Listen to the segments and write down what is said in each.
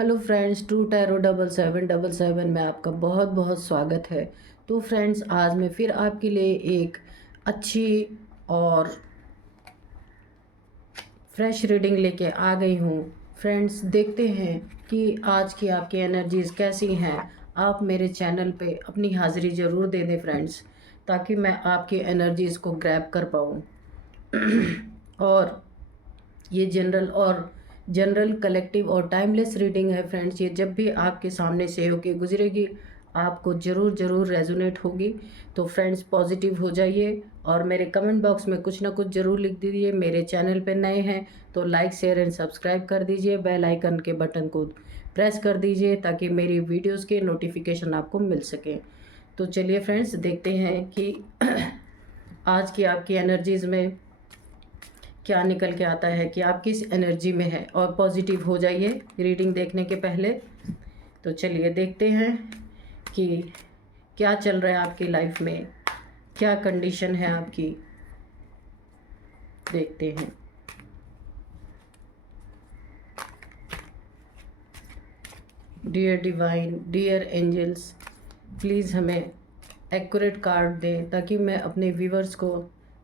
Hello friends, true tarot 7777 में आपका बहुत बहुत स्वागत है। तो फ्रेंड्स, आज मैं फिर आपके लिए एक अच्छी और फ्रेश रीडिंग लेके आ गई हूँ। फ्रेंड्स, देखते हैं कि आज की आपकी एनर्जीज़ कैसी हैं। आप मेरे चैनल पे अपनी हाज़िरी ज़रूर दे दें फ्रेंड्स, ताकि मैं आपकी एनर्जीज़ को ग्रैब कर पाऊँ। और ये जनरल कलेक्टिव और टाइमलेस रीडिंग है फ्रेंड्स। ये जब भी आपके सामने से होके गुजरेगी आपको ज़रूर रेजोनेट होगी। तो फ्रेंड्स, पॉजिटिव हो जाइए और मेरे कमेंट बॉक्स में कुछ ना कुछ ज़रूर लिख दीजिए। मेरे चैनल पे नए हैं तो लाइक शेयर एंड सब्सक्राइब कर दीजिए। बेल आइकन के बटन को प्रेस कर दीजिए ताकि मेरी वीडियोस के नोटिफिकेशन आपको मिल सके। तो चलिए फ्रेंड्स, देखते हैं कि आज की आपकी एनर्जीज़ में क्या निकल के आता है, कि आप किस एनर्जी में हैं। और पॉजिटिव हो जाइए रीडिंग देखने के पहले। तो चलिए देखते हैं कि क्या चल रहा है आपकी लाइफ में, क्या कंडीशन है आपकी। देखते हैं। Dear divine, dear angels, please हमें एक्यूरेट कार्ड दें ताकि मैं अपने व्यूवर्स को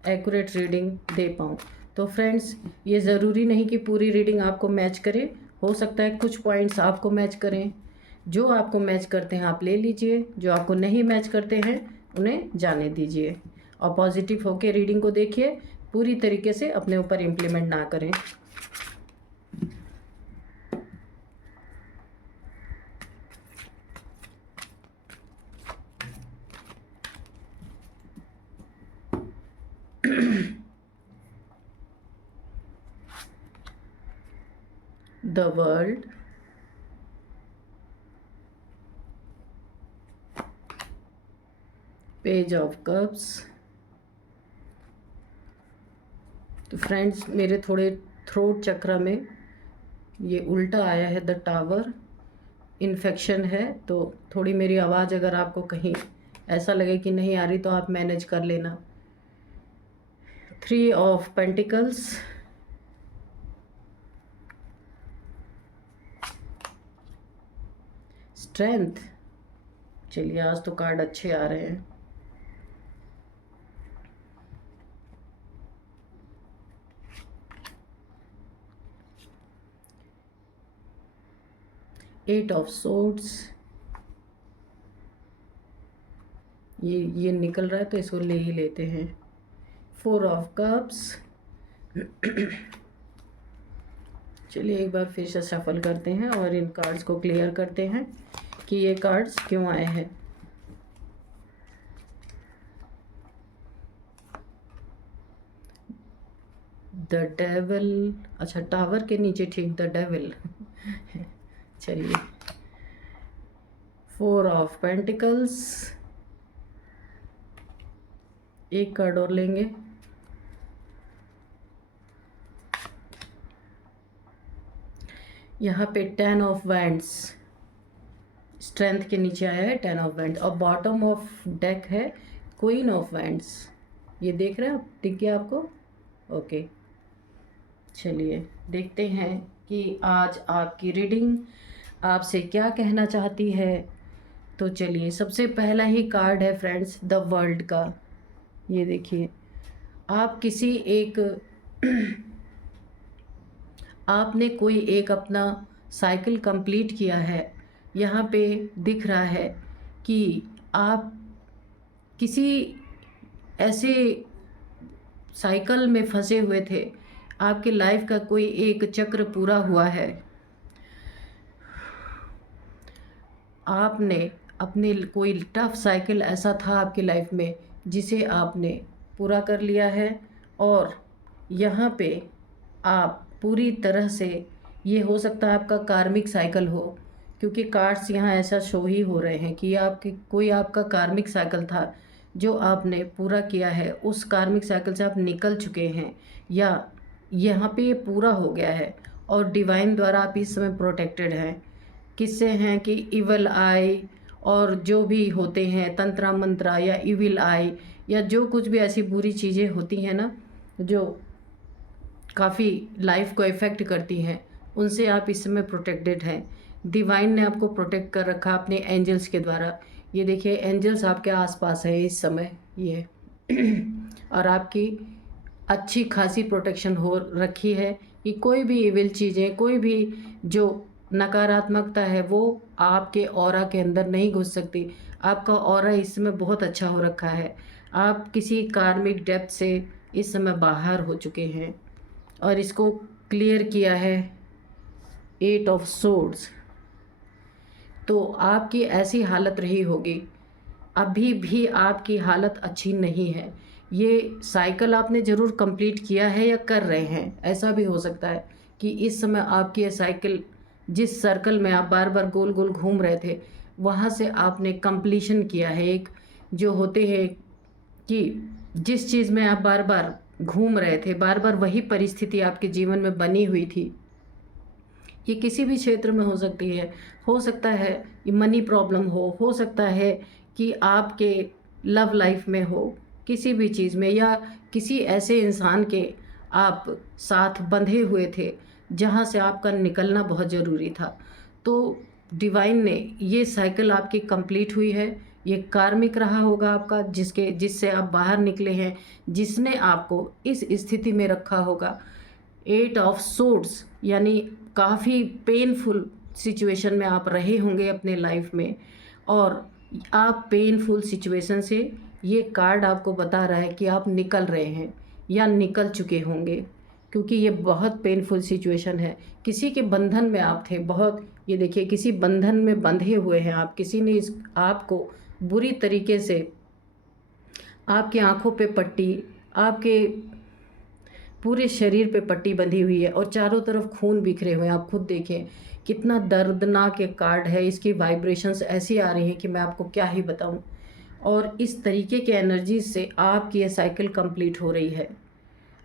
एक्यूरेट रीडिंग दे पाऊँ। तो फ्रेंड्स, ये ज़रूरी नहीं कि पूरी रीडिंग आपको मैच करे। हो सकता है कुछ पॉइंट्स आपको मैच करें। जो आपको मैच करते हैं आप ले लीजिए, जो आपको नहीं मैच करते हैं उन्हें जाने दीजिए। और पॉजिटिव होकर रीडिंग को देखिए, पूरी तरीके से अपने ऊपर इम्प्लीमेंट ना करें। The world, page of cups. तो फ्रेंड्स, मेरे थोड़े थ्रोट चक्र में ये उल्टा आया है, द टावर। इन्फेक्शन है तो थोड़ी मेरी आवाज़ अगर आपको कहीं ऐसा लगे कि नहीं आ रही तो आप मैनेज कर लेना। 3 ऑफ पेंटिकल्स, स्ट्रेंथ। चलिए, आज तो कार्ड अच्छे आ रहे हैं। Eight of swords. ये निकल रहा है तो इसको ले ही लेते हैं। 4 ऑफ कप्स। चलिए एक बार फिर से शफल करते हैं और इन कार्ड्स को क्लियर करते हैं कि ये कार्ड्स क्यों आए हैं। द डेविल, अच्छा टावर के नीचे ठीक द डेविल। चलिए, 4 ऑफ पेंटिकल्स। एक कार्ड और लेंगे। यहाँ पे 10 ऑफ वैंड्स, स्ट्रेंथ के नीचे आया है 10 ऑफ वैंड्स। और बॉटम ऑफ डेक है क्वीन ऑफ वैंड्स। ये देख रहे हैं आप, दिख गया आपको? ओके, चलिए देखते हैं कि आज आपकी रीडिंग आपसे क्या कहना चाहती है। तो चलिए, सबसे पहला ही कार्ड है फ्रेंड्स, द वर्ल्ड का। ये देखिए, आप किसी एक आपने कोई एक अपना साइकिल कंप्लीट किया है। यहाँ पे दिख रहा है कि आप किसी ऐसे साइकिल में फंसे हुए थे। आपके लाइफ का कोई एक चक्र पूरा हुआ है। आपने अपने कोई टफ साइकिल ऐसा था आपकी लाइफ में जिसे आपने पूरा कर लिया है। और यहाँ पे आप पूरी तरह से, ये हो सकता है आपका कार्मिक साइकिल हो, क्योंकि कार्ड्स यहाँ ऐसा शो ही हो रहे हैं कि आपके कोई आपका कार्मिक साइकिल था जो आपने पूरा किया है। उस कार्मिक साइकिल से आप निकल चुके हैं या यहाँ पे ये पूरा हो गया है और डिवाइन द्वारा आप इस समय प्रोटेक्टेड हैं। किससे हैं कि इवल आई और जो भी होते हैं तंत्रा मंत्रा या इविल आई या जो कुछ भी ऐसी बुरी चीज़ें होती हैं ना, जो काफ़ी लाइफ को इफ़ेक्ट करती हैं, उनसे आप इस समय प्रोटेक्टेड हैं। डिवाइन ने आपको प्रोटेक्ट कर रखा अपने एंजल्स के द्वारा। ये देखिए एंजल्स आपके आसपास है इस समय ये और आपकी अच्छी खासी प्रोटेक्शन हो रखी है कि कोई भी इविल चीज़ें, कोई भी जो नकारात्मकता है वो आपके ऑरा के अंदर नहीं घुस सकती। आपका ऑरा इस समय बहुत अच्छा हो रखा है। आप किसी कार्मिक डेप्थ से इस समय बाहर हो चुके हैं और इसको क्लियर किया है 8 ऑफ सोर्ड्स। तो आपकी ऐसी हालत रही होगी, अभी भी आपकी हालत अच्छी नहीं है। ये साइकिल आपने ज़रूर कंप्लीट किया है या कर रहे हैं। ऐसा भी हो सकता है कि इस समय आपकी ये साइकिल, जिस सर्कल में आप बार बार गोल गोल घूम रहे थे, वहाँ से आपने कंप्लीशन किया है। एक जो होते हैं कि जिस चीज़ में आप बार बार घूम रहे थे, बार बार वही परिस्थिति आपके जीवन में बनी हुई थी। ये किसी भी क्षेत्र में हो सकती है। हो सकता है कि मनी प्रॉब्लम हो सकता है कि आपके लव लाइफ में हो, किसी भी चीज़ में, या किसी ऐसे इंसान के आप साथ बंधे हुए थे जहाँ से आपका निकलना बहुत ज़रूरी था। तो डिवाइन ने ये साइकिल आपकी कंप्लीट हुई है। ये कार्मिक रहा होगा आपका, जिससे आप बाहर निकले हैं, जिसने आपको इस स्थिति में रखा होगा। 8 ऑफ सोर्ड्स यानी काफ़ी पेनफुल सिचुएशन में आप रहे होंगे अपने लाइफ में, और आप पेनफुल सिचुएशन से, ये कार्ड आपको बता रहा है कि आप निकल रहे हैं या निकल चुके होंगे, क्योंकि ये बहुत पेनफुल सिचुएशन है। किसी के बंधन में आप थे बहुत, ये देखिए किसी बंधन में बंधे हुए हैं आप। किसी ने इस आपको बुरी तरीके से, आपकी आंखों पे पट्टी, आपके पूरे शरीर पे पट्टी बंधी हुई है और चारों तरफ खून बिखरे हुए हैं। आप खुद देखें कितना दर्दनाक ये कार्ड है। इसकी वाइब्रेशंस ऐसी आ रही हैं कि मैं आपको क्या ही बताऊं। और इस तरीके के एनर्जी से आपकी ये साइकिल कंप्लीट हो रही है।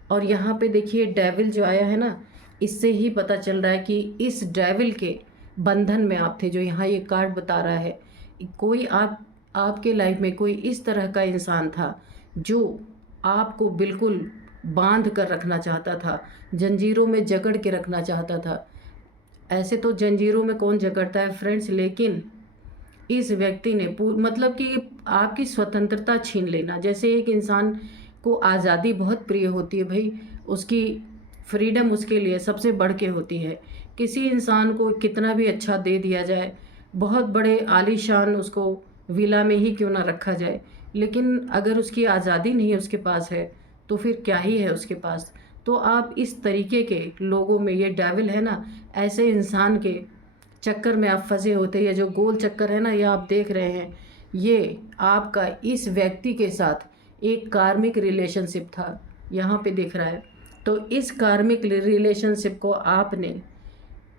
और यहाँ पे देखिए डेविल जो आया है ना, इससे ही पता चल रहा है कि इस डेविल के बंधन में आप थे, जो यहाँ ये कार्ड बता रहा है। कोई आपके लाइफ में कोई इस तरह का इंसान था जो आपको बिल्कुल बांध कर रखना चाहता था, जंजीरों में जकड़ के रखना चाहता था। ऐसे तो जंजीरों में कौन जकड़ता है फ्रेंड्स, लेकिन इस व्यक्ति ने मतलब कि आपकी स्वतंत्रता छीन लेना। जैसे एक इंसान को आज़ादी बहुत प्रिय होती है भाई, उसकी फ्रीडम उसके लिए सबसे बढ़ के होती है। किसी इंसान को कितना भी अच्छा दे दिया जाए, बहुत बड़े आलीशान उसको विला में ही क्यों ना रखा जाए, लेकिन अगर उसकी आज़ादी नहीं उसके पास है तो फिर क्या ही है उसके पास। तो आप इस तरीके के लोगों में, ये डेविल है ना, ऐसे इंसान के चक्कर में आप फंसे होते। ये जो गोल चक्कर है ना, ये आप देख रहे हैं, ये आपका इस व्यक्ति के साथ एक कार्मिक रिलेशनशिप था, यहाँ पे दिख रहा है। तो इस कार्मिक रिलेशनशिप को आपने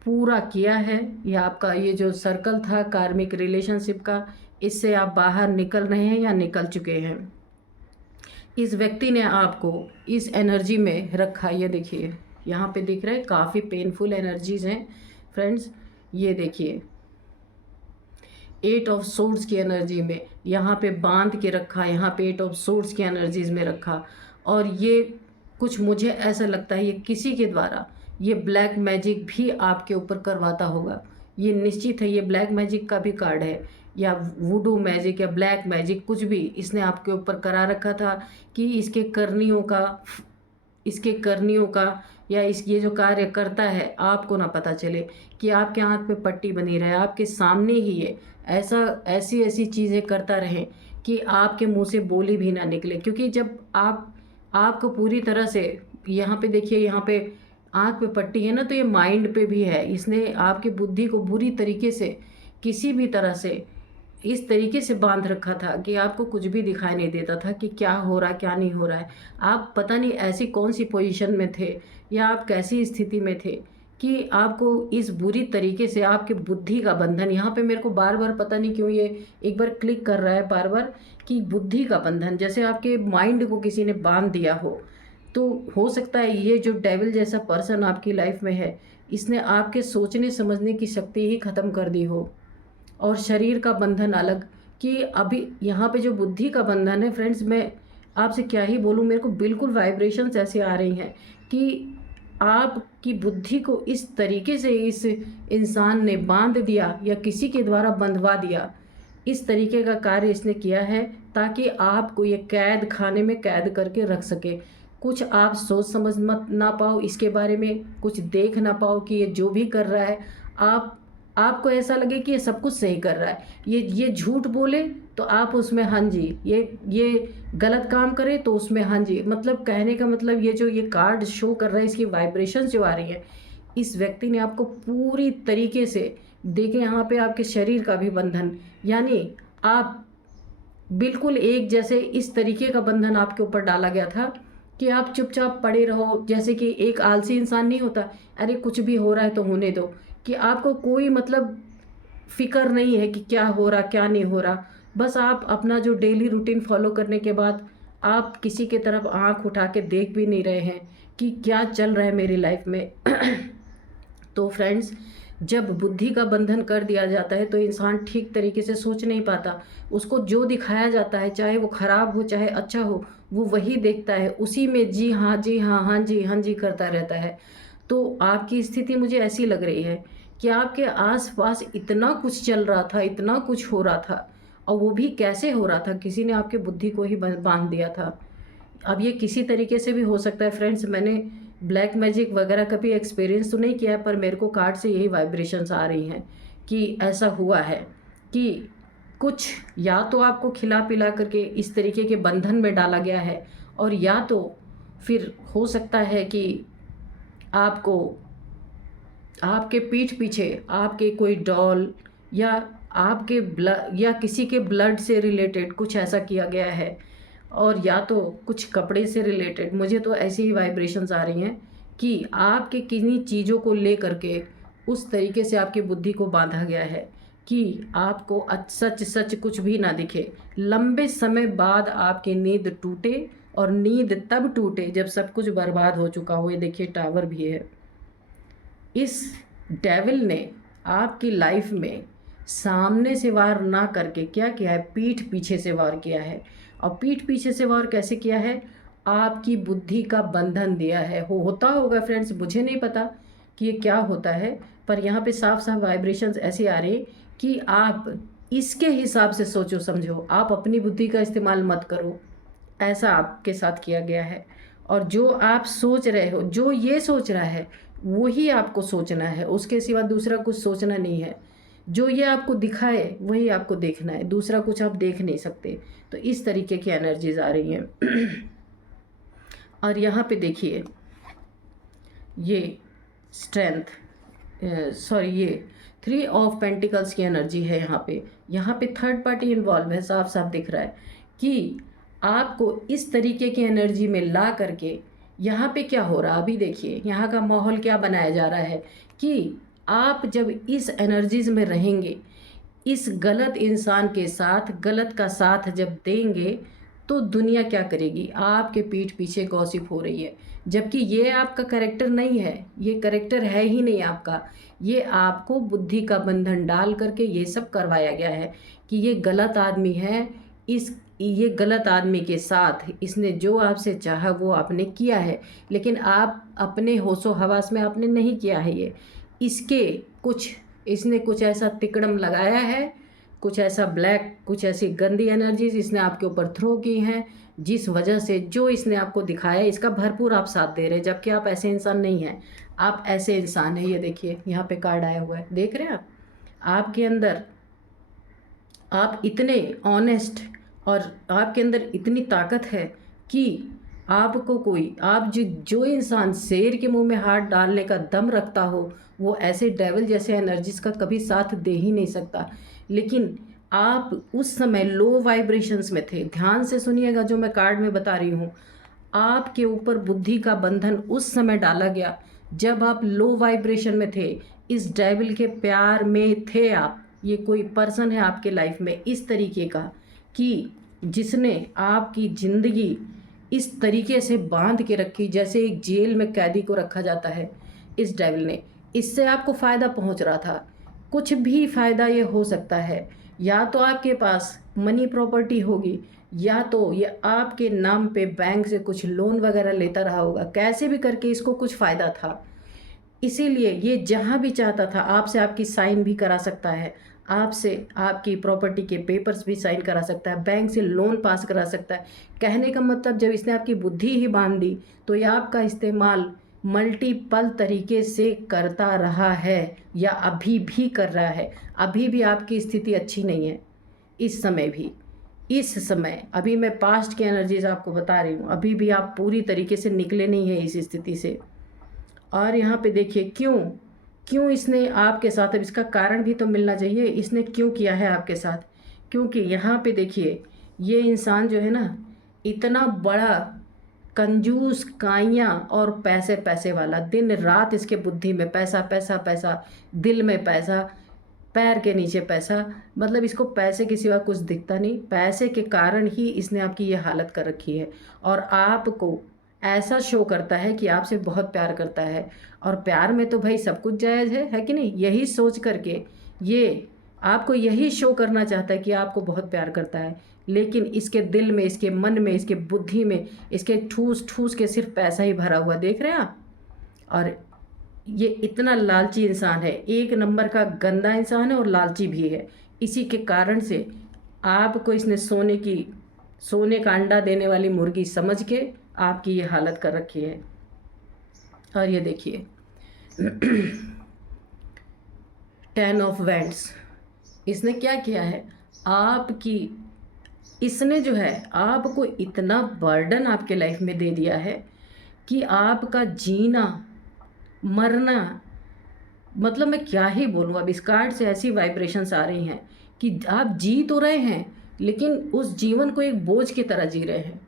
पूरा किया है। ये आपका ये जो सर्कल था कार्मिक रिलेशनशिप का, इससे आप बाहर निकल रहे हैं या निकल चुके हैं। इस व्यक्ति ने आपको इस एनर्जी में रखा। ये देखिए यहाँ पे दिख रहा है काफ़ी पेनफुल एनर्जीज हैं फ्रेंड्स। ये देखिए 8 ऑफ सोर्ड्स की एनर्जी में यहाँ पे बांध के रखा, यहाँ पे 8 ऑफ सोर्ड्स की एनर्जीज में रखा। और ये कुछ मुझे ऐसा लगता है ये किसी के द्वारा ये ब्लैक मैजिक भी आपके ऊपर करवाता होगा। ये निश्चित है, ये ब्लैक मैजिक का भी कार्ड है, या वुडू मैजिक या ब्लैक मैजिक, कुछ भी इसने आपके ऊपर करा रखा था कि इसके करनियों का या ये जो कार्य करता है आपको ना पता चले, कि आपके आँख पे पट्टी बनी रहे, आपके सामने ही ये ऐसी चीज़ें करता रहे कि आपके मुंह से बोली भी ना निकले। क्योंकि जब आपको पूरी तरह से, यहाँ पे देखिए यहाँ पे आँख पे पट्टी है ना, तो ये माइंड पे भी है। इसने आपकी बुद्धि को बुरी तरीके से, किसी भी तरह से इस तरीके से बांध रखा था कि आपको कुछ भी दिखाई नहीं देता था कि क्या हो रहा है क्या नहीं हो रहा है। आप पता नहीं ऐसी कौन सी पोजीशन में थे या आप कैसी स्थिति में थे कि आपको इस बुरी तरीके से आपके बुद्धि का बंधन, यहाँ पे मेरे को बार बार पता नहीं क्यों ये एक बार क्लिक कर रहा है बार बार कि बुद्धि का बंधन, जैसे आपके माइंड को किसी ने बांध दिया हो। तो हो सकता है ये जो डेविल जैसा पर्सन आपकी लाइफ में है, इसने आपके सोचने समझने की शक्ति ही ख़त्म कर दी हो। और शरीर का बंधन अलग, कि अभी यहाँ पे जो बुद्धि का बंधन है फ्रेंड्स, मैं आपसे क्या ही बोलूँ, मेरे को बिल्कुल वाइब्रेशंस ऐसे आ रही हैं कि आपकी बुद्धि को इस तरीके से इस इंसान ने बांध दिया या किसी के द्वारा बंधवा दिया, इस तरीके का कार्य इसने किया है ताकि आपको ये कैद खाने में कैद करके रख सके। कुछ आप सोच समझ मत ना पाओ इसके बारे में, कुछ देख ना पाओ कि ये जो भी कर रहा है आपको ऐसा लगे कि ये सब कुछ सही कर रहा है। ये झूठ बोले तो आप उसमें हाँ जी, ये गलत काम करे तो उसमें हाँ जी। मतलब कहने का मतलब ये जो ये कार्ड शो कर रहा है, इसकी वाइब्रेशंस जो आ रही है, इस व्यक्ति ने आपको पूरी तरीके से देखें। यहाँ पे आपके शरीर का भी बंधन, यानी आप बिल्कुल एक जैसे इस तरीके का बंधन आपके ऊपर डाला गया था कि आप चुपचाप पड़े रहो। जैसे कि एक आलसी इंसान नहीं होता, अरे कुछ भी हो रहा है तो होने दो, कि आपको कोई मतलब फिक्र नहीं है कि क्या हो रहा क्या नहीं हो रहा। बस आप अपना जो डेली रूटीन फॉलो करने के बाद आप किसी के तरफ आंख उठा के देख भी नहीं रहे हैं कि क्या चल रहा है मेरी लाइफ में। तो फ्रेंड्स, जब बुद्धि का बंधन कर दिया जाता है तो इंसान ठीक तरीके से सोच नहीं पाता। उसको जो दिखाया जाता है, चाहे वो ख़राब हो चाहे अच्छा हो, वो वही देखता है, उसी में जी हाँ जी हाँ, हाँ जी हाँ जी करता रहता है। तो आपकी स्थिति मुझे ऐसी लग रही है कि आपके आसपास इतना कुछ चल रहा था, इतना कुछ हो रहा था, और वो भी कैसे हो रहा था, किसी ने आपके बुद्धि को ही बांध दिया था। अब ये किसी तरीके से भी हो सकता है फ्रेंड्स। मैंने ब्लैक मैजिक वगैरह कभी एक्सपीरियंस तो नहीं किया है, पर मेरे को कार्ड से यही वाइब्रेशंस आ रही हैं कि ऐसा हुआ है कि कुछ या तो आपको खिला पिला करके इस तरीके के बंधन में डाला गया है, और या तो फिर हो सकता है कि आपको आपके पीठ पीछे आपके कोई डॉल या आपके ब्लड या किसी के ब्लड से रिलेटेड कुछ ऐसा किया गया है, और या तो कुछ कपड़े से रिलेटेड। मुझे तो ऐसी ही वाइब्रेशंस आ रही हैं कि आपके किन्हीं चीज़ों को ले करके उस तरीके से आपकी बुद्धि को बांधा गया है कि आपको सच सच कुछ भी ना दिखे। लंबे समय बाद आपकी नींद टूटे, और नींद तब टूटे जब सब कुछ बर्बाद हो चुका हो। ये देखिए टावर भी है। इस डेविल ने आपकी लाइफ में सामने से वार ना करके क्या किया है, पीठ पीछे से वार किया है। और पीठ पीछे से वार कैसे किया है, आपकी बुद्धि का बंधन दिया है। होता होगा फ्रेंड्स, मुझे नहीं पता कि ये क्या होता है, पर यहाँ पे साफ साफ वाइब्रेशंस ऐसे आ रही कि आप इसके हिसाब से सोचो समझो, आप अपनी बुद्धि का इस्तेमाल मत करो, ऐसा आपके साथ किया गया है। और जो आप सोच रहे हो, जो ये सोच रहा है वही आपको सोचना है, उसके सिवा दूसरा कुछ सोचना नहीं है। जो ये आपको दिखाए वही आपको देखना है, दूसरा कुछ आप देख नहीं सकते। तो इस तरीके की एनर्जीज आ रही हैं। और यहाँ पे देखिए ये स्ट्रेंथ, सॉरी ये 3 ऑफ पेंटिकल्स की एनर्जी है। यहाँ पे थर्ड पार्टी इन्वॉल्व है, साफ साफ दिख रहा है कि आपको इस तरीके की एनर्जी में ला करके यहाँ पे क्या हो रहा है। अभी देखिए यहाँ का माहौल क्या बनाया जा रहा है कि आप जब इस एनर्जीज में रहेंगे, इस गलत इंसान के साथ गलत का साथ जब देंगे, तो दुनिया क्या करेगी, आपके पीठ पीछे गॉसिप हो रही है। जबकि ये आपका करेक्टर नहीं है, ये करेक्टर है ही नहीं आपका। ये आपको बुद्धि का बंधन डाल करके ये सब करवाया गया है कि ये गलत आदमी है, ये गलत आदमी के साथ इसने जो आपसे चाहा वो आपने किया है, लेकिन आप अपने होशो हवास में आपने नहीं किया है। ये इसने कुछ ऐसा तिकड़म लगाया है, कुछ ऐसा ब्लैक, कुछ ऐसी गंदी एनर्जीज इसने आपके ऊपर थ्रो की हैं, जिस वजह से जो इसने आपको दिखाया इसका भरपूर आप साथ दे रहे हैं, जबकि आप ऐसे इंसान नहीं हैं। आप ऐसे इंसान हैं, ये देखिए यहाँ पे कार्ड आया हुआ है, देख रहे हैं आप। आपके अंदर आप इतने ऑनेस्ट और आपके अंदर इतनी ताकत है कि आपको आप जो इंसान शेर के मुंह में हाथ डालने का दम रखता हो, वो ऐसे डेविल जैसे एनर्जीज का कभी साथ दे ही नहीं सकता। लेकिन आप उस समय लो वाइब्रेशंस में थे। ध्यान से सुनिएगा जो मैं कार्ड में बता रही हूँ। आपके ऊपर बुद्धि का बंधन उस समय डाला गया जब आप लो वाइब्रेशन में थे, इस डेविल के प्यार में थे आप। ये कोई पर्सन है आपके लाइफ में इस तरीके का कि जिसने आपकी ज़िंदगी इस तरीके से बांध के रखी, जैसे एक जेल में कैदी को रखा जाता है। इस डेविल ने, इससे आपको फ़ायदा पहुंच रहा था। कुछ भी फ़ायदा ये हो सकता है, या तो आपके पास मनी प्रॉपर्टी होगी, या तो ये आपके नाम पे बैंक से कुछ लोन वगैरह लेता रहा होगा, कैसे भी करके इसको कुछ फ़ायदा था। इसीलिए ये जहाँ भी चाहता था आपसे आपकी साइन भी करा सकता है, आपसे आपकी प्रॉपर्टी के पेपर्स भी साइन करा सकता है, बैंक से लोन पास करा सकता है। कहने का मतलब जब इसने आपकी बुद्धि ही बांध दी तो ये आपका इस्तेमाल मल्टीपल तरीके से करता रहा है या अभी भी कर रहा है। अभी भी आपकी स्थिति अच्छी नहीं है, इस समय भी, इस समय अभी मैं पास्ट की एनर्जीज आपको बता रही हूँ, अभी भी आप पूरी तरीके से निकले नहीं हैं इस स्थिति से। और यहाँ पे देखिए क्यों क्यों इसने आपके साथ, अब इसका कारण भी तो मिलना चाहिए, इसने क्यों किया है आपके साथ। क्योंकि यहाँ पे देखिए ये इंसान जो है ना, इतना बड़ा कंजूस, काइयाँ और पैसे पैसे वाला, दिन रात इसके बुद्धि में पैसा पैसा पैसा, दिल में पैसा, पैर के नीचे पैसा, मतलब इसको पैसे के सिवा कुछ दिखता नहीं। पैसे के कारण ही इसने आपकी ये हालत कर रखी है और आपको ऐसा शो करता है कि आपसे बहुत प्यार करता है। और प्यार में तो भाई सब कुछ जायज़ है कि नहीं। यही सोच करके ये आपको यही शो करना चाहता है कि आपको बहुत प्यार करता है, लेकिन इसके दिल में, इसके मन में, इसके बुद्धि में, इसके ठूस ठूस के सिर्फ पैसा ही भरा हुआ, देख रहे हैं आप। और ये इतना लालची इंसान है, एक नंबर का गंदा इंसान है और लालची भी है। इसी के कारण से आपको इसने सोने का अंडा देने वाली मुर्गी समझ के आपकी ये हालत कर रखी है। और ये देखिए 10 ऑफ वैंड्स, इसने क्या किया है आपकी, इसने जो है आपको इतना बर्डन आपके लाइफ में दे दिया है कि आपका जीना मरना, मतलब मैं क्या ही बोलूँ। अब इस कार्ड से ऐसी वाइब्रेशंस आ रही हैं कि आप जी तो रहे हैं लेकिन उस जीवन को एक बोझ की तरह जी रहे हैं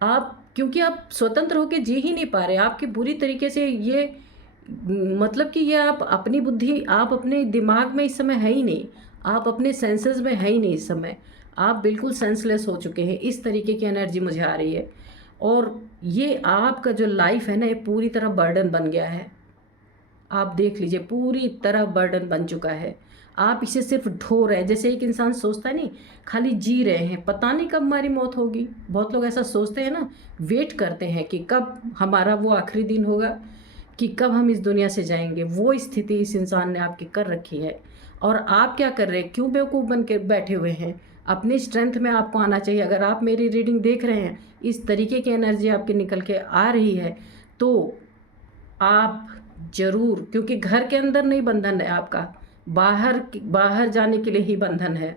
आप, क्योंकि आप स्वतंत्र होकर जी ही नहीं पा रहे। आपकी बुरी तरीके से ये, मतलब कि ये आप अपनी बुद्धि, आप अपने दिमाग में इस समय है ही नहीं, आप अपने सेंसेस में है ही नहीं इस समय, आप बिल्कुल सेंसलेस हो चुके हैं। इस तरीके की एनर्जी मुझे आ रही है। और ये आपका जो लाइफ है ना, ये पूरी तरह बर्डन बन गया है। आप देख लीजिए, पूरी तरह बर्डन बन चुका है। आप इसे सिर्फ ढो रहे हैं, जैसे एक इंसान सोचता है नहीं, खाली जी रहे हैं, पता नहीं कब हमारी मौत होगी। बहुत लोग ऐसा सोचते हैं ना, वेट करते हैं कि कब हमारा वो आखिरी दिन होगा, कि कब हम इस दुनिया से जाएंगे। वो स्थिति इस इंसान ने आपकी कर रखी है। और आप क्या कर रहे हैं, क्यों बेवकूफ़ बन के बैठे हुए हैं। अपनी स्ट्रेंथ में आपको आना चाहिए। अगर आप मेरी रीडिंग देख रहे हैं, इस तरीके की एनर्जी आपकी निकल के आ रही है, तो आप ज़रूर, क्योंकि घर के अंदर नहीं बंधन है आपका, बाहर जाने के लिए ही बंधन है।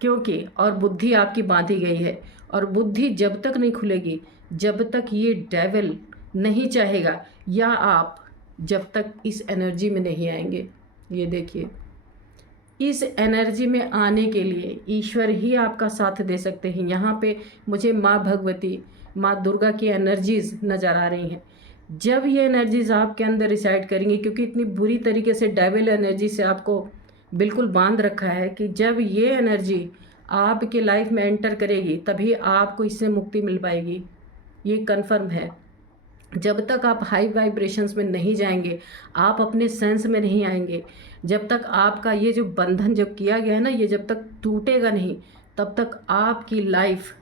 क्योंकि और बुद्धि आपकी बांधी गई है, और बुद्धि जब तक नहीं खुलेगी, जब तक ये डेविल नहीं चाहेगा, या आप जब तक इस एनर्जी में नहीं आएंगे। ये देखिए, इस एनर्जी में आने के लिए ईश्वर ही आपका साथ दे सकते हैं। यहाँ पे मुझे माँ भगवती, माँ दुर्गा की एनर्जीज नज़र आ रही हैं। जब ये एनर्जीज आपके अंदर रिसाइड करेंगी, क्योंकि इतनी बुरी तरीके से डेविल एनर्जी से आपको बिल्कुल बांध रखा है, कि जब ये एनर्जी आपके लाइफ में एंटर करेगी तभी आपको इससे मुक्ति मिल पाएगी। ये कन्फर्म है। जब तक आप हाई वाइब्रेशंस में नहीं जाएंगे, आप अपने सेंस में नहीं आएंगे, जब तक आपका ये जो बंधन जब किया गया है ना, ये जब तक टूटेगा नहीं, तब तक आपकी लाइफ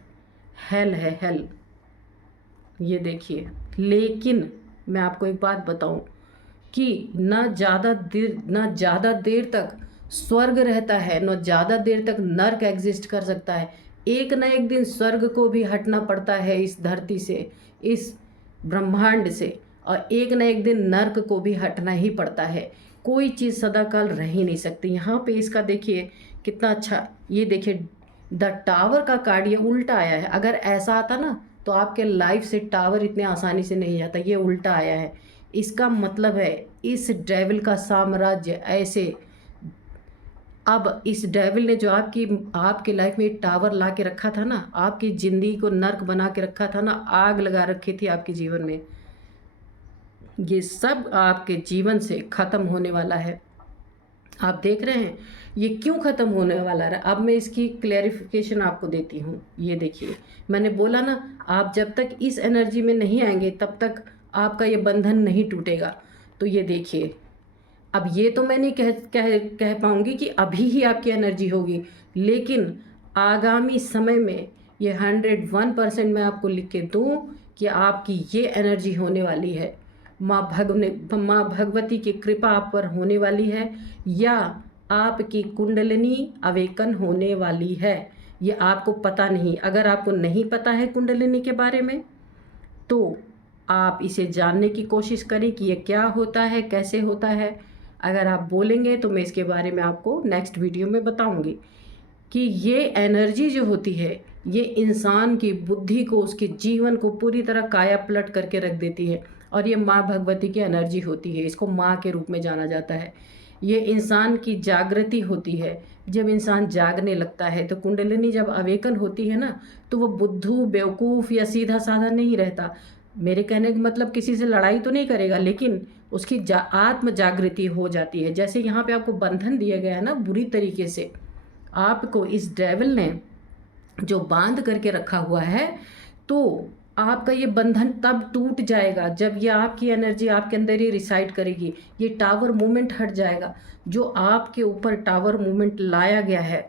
हेल है, हेल। ये देखिए, लेकिन मैं आपको एक बात बताऊं कि न ज़्यादा देर तक स्वर्ग रहता है, न ज़्यादा देर तक नर्क एग्जिस्ट कर सकता है। एक न एक दिन स्वर्ग को भी हटना पड़ता है इस धरती से, इस ब्रह्मांड से, और एक न एक दिन नर्क को भी हटना ही पड़ता है। कोई चीज़ सदाकाल रह ही नहीं सकती। यहाँ पे इसका देखिए कितना अच्छा, ये देखिए द टावर का कार्ड ये उल्टा आया है। अगर ऐसा आता ना तो आपके लाइफ से टावर इतने आसानी से नहीं जाता, ये उल्टा आया है। इसका मतलब है इस डेविल का साम्राज्य ऐसे, अब इस डेविल ने जो आपके लाइफ में टावर ला के रखा था ना, आपकी ज़िंदगी को नर्क बना के रखा था ना, आग लगा रखी थी आपके जीवन में, ये सब आपके जीवन से ख़त्म होने वाला है। आप देख रहे हैं ये क्यों ख़त्म होने वाला है। अब मैं इसकी क्लैरिफिकेशन आपको देती हूँ। ये देखिए, मैंने बोला ना, आप जब तक इस एनर्जी में नहीं आएंगे तब तक आपका ये बंधन नहीं टूटेगा। तो ये देखिए, अब ये तो मैं नहीं कह पाऊँगी कि अभी ही आपकी एनर्जी होगी, लेकिन आगामी समय में ये 101% मैं आपको लिख के दूँ कि आपकी ये एनर्जी होने वाली है। माँ भगवती की कृपा आप पर होने वाली है, या आपकी कुंडलिनी अवेकन होने वाली है। ये आपको पता नहीं, अगर आपको नहीं पता है कुंडलिनी के बारे में तो आप इसे जानने की कोशिश करें कि ये क्या होता है, कैसे होता है। अगर आप बोलेंगे तो मैं इसके बारे में आपको नेक्स्ट वीडियो में बताऊंगी कि ये एनर्जी जो होती है ये इंसान की बुद्धि को, उसके जीवन को पूरी तरह काया पलट करके रख देती है। और ये माँ भगवती की एनर्जी होती है, इसको माँ के रूप में जाना जाता है। ये इंसान की जागृति होती है। जब इंसान जागने लगता है तो कुंडलिनी जब अवेकन होती है ना, तो वो बुद्धू बेवकूफ़ या सीधा साधा नहीं रहता। मेरे कहने का मतलब किसी से लड़ाई तो नहीं करेगा, लेकिन उसकी आत्म जागृति हो जाती है। जैसे यहाँ पे आपको बंधन दिया गया है ना, बुरी तरीके से आपको इस डेविल ने जो बांध करके रखा हुआ है, तो आपका ये बंधन तब टूट जाएगा जब ये आपकी एनर्जी आपके अंदर ही रिसाइड करेगी। ये टावर मूवमेंट हट जाएगा। जो आपके ऊपर टावर मूवमेंट लाया गया है,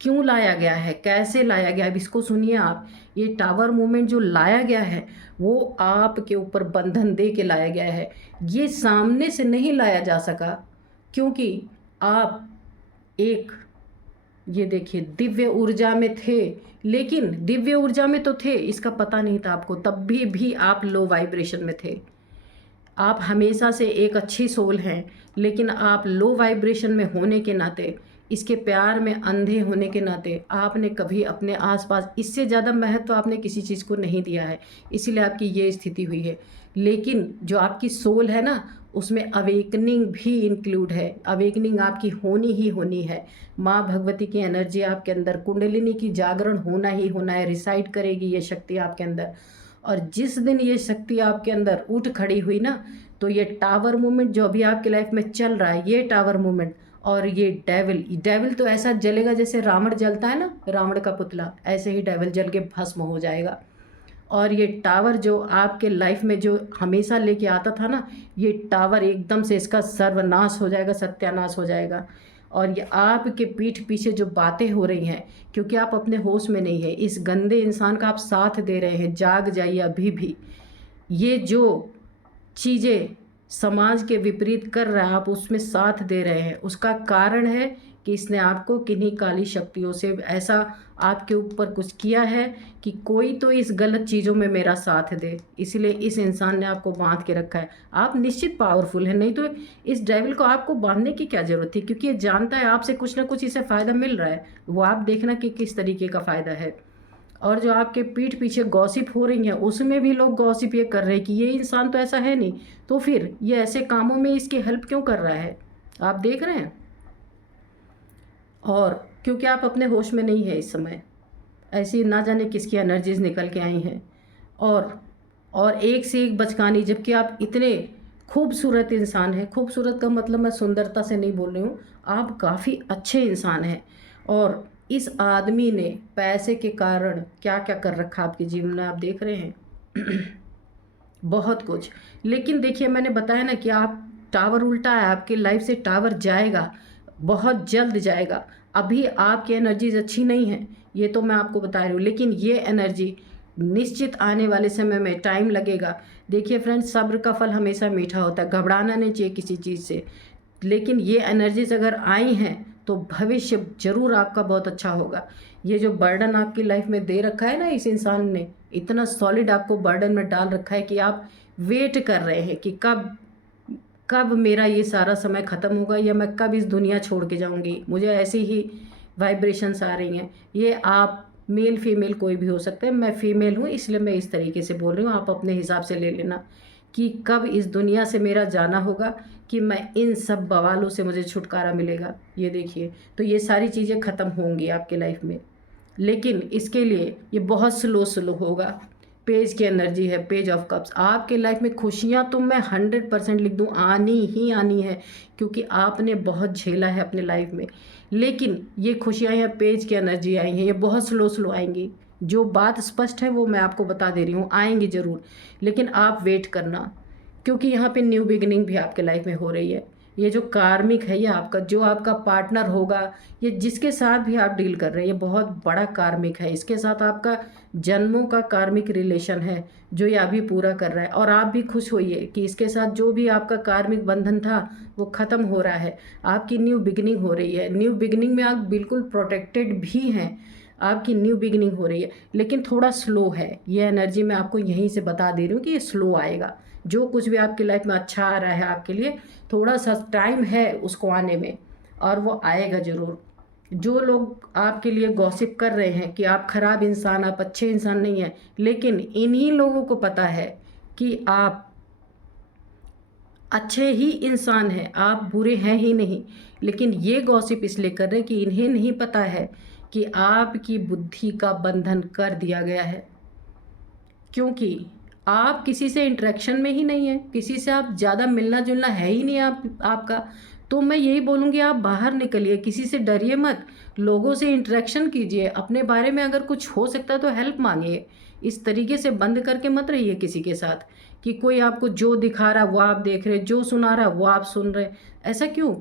क्यों लाया गया है, कैसे लाया गया है, अब इसको सुनिए आप। ये टावर मूवमेंट जो लाया गया है वो आपके ऊपर बंधन दे के लाया गया है। ये सामने से नहीं लाया जा सका, क्योंकि आप एक, ये देखिए, दिव्य ऊर्जा में थे। लेकिन दिव्य ऊर्जा में तो थे, इसका पता नहीं था आपको, तब भी आप लो वाइब्रेशन में थे। आप हमेशा से एक अच्छी सोल हैं, लेकिन आप लो वाइब्रेशन में होने के नाते, इसके प्यार में अंधे होने के नाते, आपने कभी अपने आसपास इससे ज़्यादा महत्व आपने किसी चीज़ को नहीं दिया है, इसीलिए आपकी ये स्थिति हुई है। लेकिन जो आपकी सोल है ना, उसमें अवेकनिंग भी इंक्लूड है। अवेकनिंग आपकी होनी ही होनी है। माँ भगवती की एनर्जी आपके अंदर, कुंडलिनी की जागरण होना ही होना है, रिसाइड करेगी ये शक्ति आपके अंदर। और जिस दिन ये शक्ति आपके अंदर उठ खड़ी हुई ना, तो ये टावर मूवमेंट जो अभी आपकी लाइफ में चल रहा है, ये टावर मूवमेंट और ये डेविल तो ऐसा जलेगा जैसे रावण जलता है ना, रावण का पुतला, ऐसे ही डेविल जल के भस्म हो जाएगा। और ये टावर जो आपके लाइफ में जो हमेशा लेके आता था ना, ये टावर एकदम से इसका सर्वनाश हो जाएगा, सत्यानाश हो जाएगा। और ये आपके पीठ पीछे जो बातें हो रही हैं, क्योंकि आप अपने होश में नहीं है, इस गंदे इंसान का आप साथ दे रहे हैं। जाग जाइए अभी भी। ये जो चीज़ें समाज के विपरीत कर रहा है, आप उसमें साथ दे रहे हैं। उसका कारण है कि इसने आपको किन्हीं काली शक्तियों से ऐसा आपके ऊपर कुछ किया है कि कोई तो इस गलत चीज़ों में मेरा साथ दे, इसलिए इस इंसान ने आपको बांध के रखा है। आप निश्चित पावरफुल हैं, नहीं तो इस डेविल को आपको बांधने की क्या ज़रूरत थी, क्योंकि ये जानता है आपसे कुछ ना कुछ इसे फ़ायदा मिल रहा है। वो आप देखना कि किस तरीके का फ़ायदा है। और जो आपके पीठ पीछे गॉसिप हो रही हैं, उसमें भी लोग गॉसिप ये कर रहे हैं कि ये इंसान तो ऐसा है नहीं, तो फिर ये ऐसे कामों में इसकी हेल्प क्यों कर रहा है, आप देख रहे हैं। और क्योंकि आप अपने होश में नहीं है इस समय, ऐसी ना जाने किसकी एनर्जीज निकल के आई हैं, और एक से एक बचकानी, जबकि आप इतने खूबसूरत इंसान हैं। खूबसूरत का मतलब मैं सुंदरता से नहीं बोल रही हूँ, आप काफ़ी अच्छे इंसान हैं। और इस आदमी ने पैसे के कारण क्या क्या कर रखा आपके जीवन में, आप देख रहे हैं बहुत कुछ। लेकिन देखिए, मैंने बताया ना कि आप टावर उल्टा है, आपकी लाइफ से टावर जाएगा, बहुत जल्द जाएगा। अभी आपकी एनर्जीज अच्छी नहीं है, ये तो मैं आपको बता रही हूँ, लेकिन ये एनर्जी निश्चित आने वाले समय में टाइम लगेगा। देखिए फ्रेंड्स, सब्र का फल हमेशा मीठा होता है, घबराना नहीं चाहिए किसी चीज़ से। लेकिन ये एनर्जीज अगर आई हैं तो भविष्य जरूर आपका बहुत अच्छा होगा। ये जो बर्डन आपकी लाइफ में दे रखा है ना, इस इंसान ने इतना सॉलिड आपको बर्डन में डाल रखा है कि आप वेट कर रहे हैं कि कब मेरा ये सारा समय ख़त्म होगा, या मैं कब इस दुनिया छोड़ के जाऊंगी। मुझे ऐसी ही वाइब्रेशंस आ रही हैं। ये आप मेल फीमेल कोई भी हो सकता है, मैं फीमेल हूँ इसलिए मैं इस तरीके से बोल रही हूँ, आप अपने हिसाब से ले लेना कि कब इस दुनिया से मेरा जाना होगा, कि मैं इन सब बवालों से मुझे छुटकारा मिलेगा। ये देखिए, तो ये सारी चीज़ें ख़त्म होंगी आपके लाइफ में, लेकिन इसके लिए ये बहुत स्लो होगा। पेज की एनर्जी है, पेज ऑफ कप्स। आपके लाइफ में खुशियाँ तो मैं 100% लिख दूँ, आनी ही आनी है, क्योंकि आपने बहुत झेला है अपने लाइफ में। लेकिन ये खुशियाँ या पेज की एनर्जी आई हैं, ये बहुत स्लो आएंगी। जो बात स्पष्ट है वो मैं आपको बता दे रही हूँ, आएंगी ज़रूर, लेकिन आप वेट करना, क्योंकि यहाँ पे न्यू बिगिनिंग भी आपके लाइफ में हो रही है। ये जो कार्मिक है, ये आपका जो आपका पार्टनर होगा, ये जिसके साथ भी आप डील कर रहे हैं, ये बहुत बड़ा कार्मिक है। इसके साथ आपका जन्मों का कार्मिक रिलेशन है जो ये अभी पूरा कर रहा है। और आप भी खुश होइए कि इसके साथ जो भी आपका कार्मिक बंधन था वो ख़त्म हो रहा है। आपकी न्यू बिगिनिंग हो रही है। न्यू बिगिनिंग में आप बिल्कुल प्रोटेक्टेड भी हैं। आपकी न्यू बिगिनिंग हो रही है, लेकिन थोड़ा स्लो है। ये एनर्जी मैं आपको यहीं से बता दे रही हूँ कि ये स्लो आएगा। जो कुछ भी आपकी लाइफ में अच्छा आ रहा है आपके लिए, थोड़ा सा टाइम है उसको आने में, और वो आएगा ज़रूर। जो लोग आपके लिए गॉसिप कर रहे हैं कि आप ख़राब इंसान, आप अच्छे इंसान नहीं हैं, लेकिन इन्हीं लोगों को पता है कि आप अच्छे ही इंसान हैं, आप बुरे हैं ही नहीं। लेकिन ये गॉसिप इसलिए कर रहे हैं कि इन्हें नहीं पता है कि आपकी बुद्धि का बंधन कर दिया गया है। क्योंकि आप किसी से इंटरेक्शन में ही नहीं है, किसी से आप ज़्यादा मिलना जुलना है ही नहीं आपका। तो मैं यही बोलूँगी, आप बाहर निकलिए, किसी से डरिए मत, लोगों से इंटरेक्शन कीजिए, अपने बारे में अगर कुछ हो सकता है तो हेल्प मांगिए। इस तरीके से बंद करके मत रहिए किसी के साथ कि कोई आपको जो दिखा रहा वो आप देख रहे, जो सुना रहा वो आप सुन रहे। ऐसा क्यों?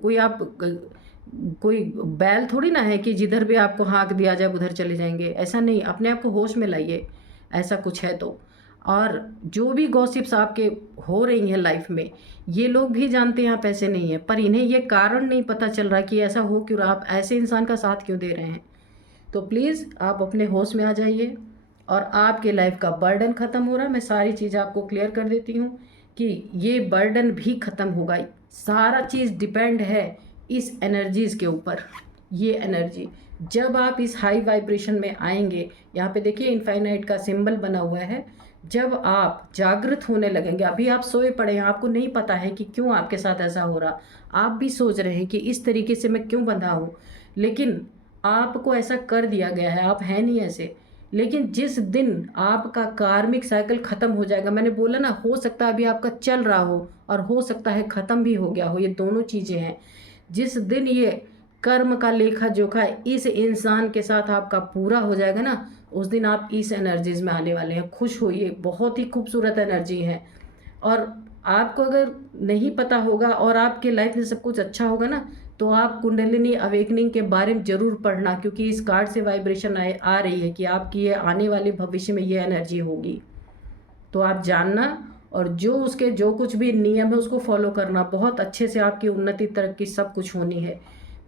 कोई बैल थोड़ी ना है कि जिधर भी आपको हाँक दिया जाए उधर चले जाएंगे। ऐसा नहीं, अपने आप को होश में लाइए ऐसा कुछ है तो। और जो भी गॉसिप्स आपके हो रही हैं लाइफ में, ये लोग भी जानते हैं आप ऐसे नहीं हैं, पर इन्हें ये कारण नहीं पता चल रहा कि ऐसा हो क्यों रहा, आप ऐसे इंसान का साथ क्यों दे रहे हैं। तो प्लीज़ आप अपने होश में आ जाइए और आपके लाइफ का बर्डन ख़त्म हो रहा है। मैं सारी चीज़ आपको क्लियर कर देती हूँ कि ये बर्डन भी ख़त्म होगा। सारा चीज़ डिपेंड है इस एनर्जीज़ के ऊपर। ये एनर्जी जब आप इस हाई वाइब्रेशन में आएंगे, यहाँ पे देखिए इनफाइनाइट का सिंबल बना हुआ है, जब आप जागृत होने लगेंगे, अभी आप सोए पड़े हैं, आपको नहीं पता है कि क्यों आपके साथ ऐसा हो रहा, आप भी सोच रहे हैं कि इस तरीके से मैं क्यों बंधा हूँ, लेकिन आपको ऐसा कर दिया गया है, आप हैं नहीं ऐसे। लेकिन जिस दिन आपका कार्मिक साइकिल ख़त्म हो जाएगा, मैंने बोला ना, हो सकता है अभी आपका चल रहा हो और हो सकता है ख़त्म भी हो गया हो, ये दोनों चीज़ें हैं। जिस दिन ये कर्म का लेखा जोखा इस इंसान के साथ आपका पूरा हो जाएगा ना, उस दिन आप इस एनर्जीज में आने वाले हैं। खुश होइए, बहुत ही खूबसूरत एनर्जी है। और आपको अगर नहीं पता होगा और आपके लाइफ में सब कुछ अच्छा होगा ना, तो आप कुंडलिनी अवेकनिंग के बारे में ज़रूर पढ़ना, क्योंकि इस कार्ड से वाइब्रेशन आ रही है कि आपकी ये आने वाले भविष्य में ये एनर्जी होगी। तो आप जानना, और जो उसके जो कुछ भी नियम है उसको फॉलो करना, बहुत अच्छे से आपकी उन्नति तरक्की सब कुछ होनी है।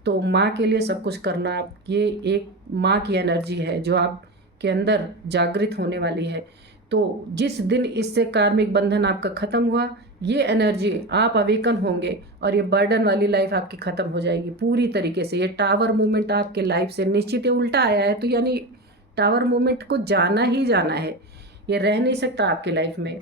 तो माँ के लिए सब कुछ करना, ये एक माँ की एनर्जी है जो आप के अंदर जागृत होने वाली है। तो जिस दिन इससे कार्मिक बंधन आपका ख़त्म हुआ, ये एनर्जी आप अवेकन होंगे और ये बर्डन वाली लाइफ आपकी ख़त्म हो जाएगी पूरी तरीके से। ये टावर मूवमेंट आपके लाइफ से निश्चित है, उल्टा आया है, तो यानी टावर मूवमेंट को जाना ही जाना है, ये रह नहीं सकता आपके लाइफ में।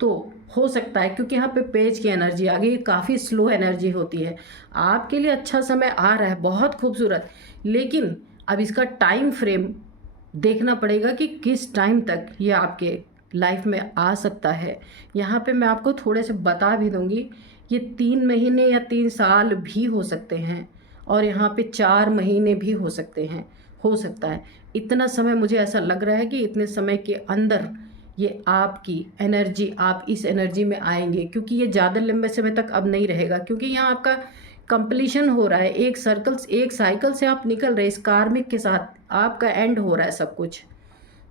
तो हो सकता है, क्योंकि यहाँ पे पेज की एनर्जी आ गई, काफ़ी स्लो एनर्जी होती है। आपके लिए अच्छा समय आ रहा है, बहुत खूबसूरत, लेकिन अब इसका टाइम फ्रेम देखना पड़ेगा कि किस टाइम तक ये आपके लाइफ में आ सकता है। यहाँ पे मैं आपको थोड़े से बता भी दूँगी, ये 3 महीने या 3 साल भी हो सकते हैं, और यहाँ पे 4 महीने भी हो सकते हैं, हो सकता है। इतना समय मुझे ऐसा लग रहा है कि इतने समय के अंदर ये आपकी एनर्जी, आप इस एनर्जी में आएंगे, क्योंकि ये ज़्यादा लंबे समय तक अब नहीं रहेगा, क्योंकि यहाँ आपका कंप्लीशन हो रहा है, एक साइकिल से आप निकल रहे, इस कार्मिक के साथ आपका एंड हो रहा है सब कुछ।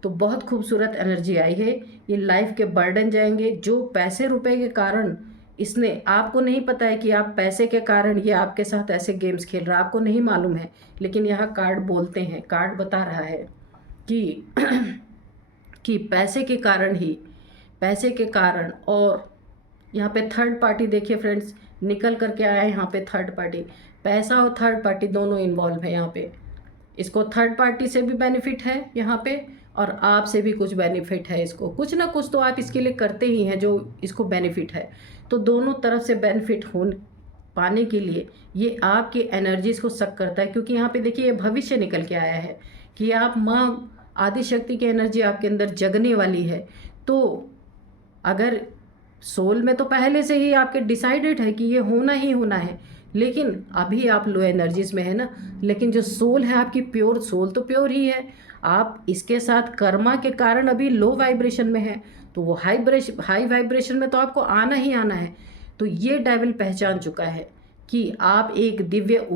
तो बहुत खूबसूरत एनर्जी आई है। ये लाइफ के बर्डन जाएंगे, जो पैसे रुपए के कारण इसने, आपको नहीं पता है कि आप पैसे के कारण ये आपके साथ ऐसे गेम्स खेल रहा है, आपको नहीं मालूम है, लेकिन यहाँ कार्ड बोलते हैं, कार्ड बता रहा है कि कि पैसे के कारण ही, पैसे के कारण। और यहाँ पे थर्ड पार्टी देखिए फ्रेंड्स, निकल करके आया है यहाँ पे थर्ड पार्टी, पैसा और थर्ड पार्टी दोनों इन्वॉल्व है यहाँ पे। इसको थर्ड पार्टी से भी बेनिफिट है यहाँ पे, और आपसे भी कुछ बेनिफिट है। इसको कुछ ना कुछ तो आप इसके लिए करते ही हैं जो इसको बेनिफिट है। तो दोनों तरफ से बेनिफिट पाने के लिए ये आपकी एनर्जीज को सक करता है, क्योंकि यहाँ पे देखिए ये भविष्य निकल के आया है कि आप माँ आदि शक्ति की एनर्जी आपके अंदर जगने वाली है। तो अगर सोल में तो पहले से ही आपके डिसाइडेड है कि ये होना ही होना है, लेकिन अभी आप लो एनर्जीज में है ना, लेकिन जो सोल है आपकी प्योर सोल तो प्योर ही है। आप इसके साथ कर्मा के कारण अभी लो वाइब्रेशन में है, तो वो हाई वाइब्रेशन में तो आपको आना ही आना है। तो ये डेविल पहचान चुका है कि आप एक दिव्य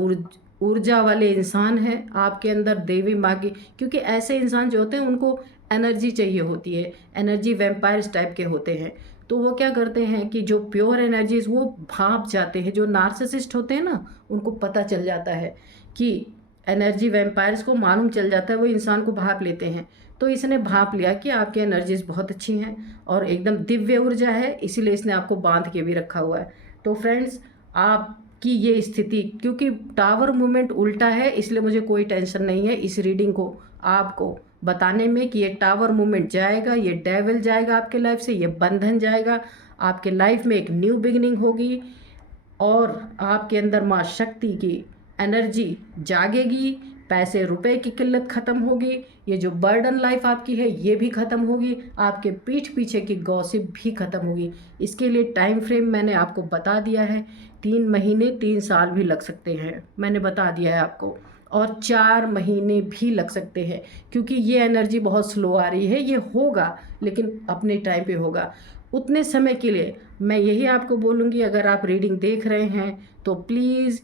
ऊर्जा वाले इंसान हैं, आपके अंदर देवी माँ की, क्योंकि ऐसे इंसान जो होते हैं उनको एनर्जी चाहिए होती है, एनर्जी वैम्पायर्स टाइप के होते हैं। तो वो क्या करते हैं कि जो प्योर एनर्जीज वो भाप जाते हैं। जो नार्सिसिस्ट होते हैं ना, उनको पता चल जाता है कि एनर्जी वैम्पायर्स को मालूम चल जाता है, वो इंसान को भाप लेते हैं। तो इसने भाप लिया कि आपकी एनर्जीज बहुत अच्छी हैं और एकदम दिव्य ऊर्जा है, इसीलिए इसने आपको बांध के भी रखा हुआ है। तो फ्रेंड्स, आपकी ये स्थिति, क्योंकि टावर मूवमेंट उल्टा है, इसलिए मुझे कोई टेंशन नहीं है इस रीडिंग को आपको बताने में कि ये टावर मूवमेंट जाएगा, ये डेविल जाएगा आपके लाइफ से, ये बंधन जाएगा, आपके लाइफ में एक न्यू बिगिनिंग होगी और आपके अंदर माँ शक्ति की एनर्जी जागेगी। पैसे रुपए की किल्लत ख़त्म होगी, ये जो बर्डन लाइफ आपकी है ये भी ख़त्म होगी, आपके पीठ पीछे की गॉसिप भी ख़त्म होगी। इसके लिए टाइम फ्रेम मैंने आपको बता दिया है, 3 महीने 3 साल भी लग सकते हैं, मैंने बता दिया है आपको, और 4 महीने भी लग सकते हैं, क्योंकि ये एनर्जी बहुत स्लो आ रही है। ये होगा लेकिन अपने टाइम पे होगा। उतने समय के लिए मैं यही आपको बोलूँगी, अगर आप रीडिंग देख रहे हैं तो प्लीज़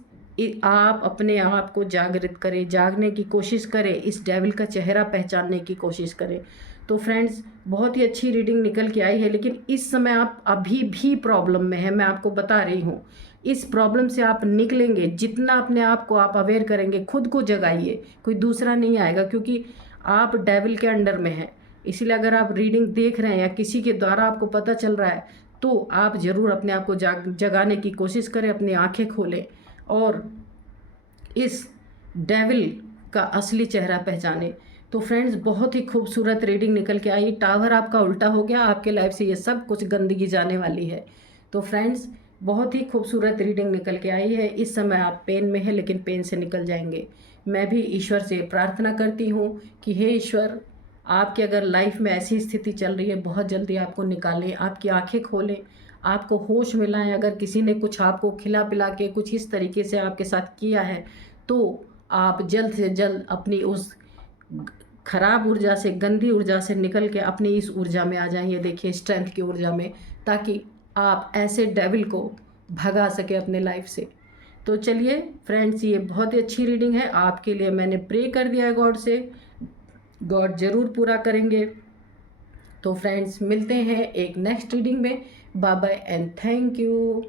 आप अपने आप को जागृत करें, जागने की कोशिश करें, इस डेविल का चेहरा पहचानने की कोशिश करें। तो फ्रेंड्स, बहुत ही अच्छी रीडिंग निकल के आई है, लेकिन इस समय आप अभी भी प्रॉब्लम में है, मैं आपको बता रही हूँ। इस प्रॉब्लम से आप निकलेंगे जितना अपने आप को आप अवेयर करेंगे, खुद को जगाइए, कोई दूसरा नहीं आएगा, क्योंकि आप डेविल के अंडर में हैं। इसीलिए अगर आप रीडिंग देख रहे हैं या किसी के द्वारा आपको पता चल रहा है, तो आप ज़रूर अपने आप को जगाने की कोशिश करें, अपनी आंखें खोलें और इस डेविल का असली चेहरा पहचाने। तो फ्रेंड्स, बहुत ही खूबसूरत रीडिंग निकल के आई। टावर आपका उल्टा हो गया, आपके लाइफ से ये सब कुछ गंदगी जाने वाली है। तो फ्रेंड्स, बहुत ही खूबसूरत रीडिंग निकल के आई है। इस समय आप पेन में हैं, लेकिन पेन से निकल जाएंगे। मैं भी ईश्वर से प्रार्थना करती हूँ कि हे ईश्वर, आपकी अगर लाइफ में ऐसी स्थिति चल रही है, बहुत जल्दी आपको निकालें, आपकी आंखें खोलें, आपको होश में लाएं। अगर किसी ने कुछ आपको खिला पिला के कुछ इस तरीके से आपके साथ किया है, तो आप जल्द से जल्द अपनी उस खराब ऊर्जा से, गंदी ऊर्जा से निकल के अपनी इस ऊर्जा में आ जाएं। ये देखिए, स्ट्रेंथ की ऊर्जा में, ताकि आप ऐसे डेविल को भगा सके अपने लाइफ से। तो चलिए फ्रेंड्स, ये बहुत ही अच्छी रीडिंग है आपके लिए। मैंने प्रे कर दिया है गॉड से, गॉड ज़रूर पूरा करेंगे। तो फ्रेंड्स, मिलते हैं एक नेक्स्ट रीडिंग में। Bye bye and thank you.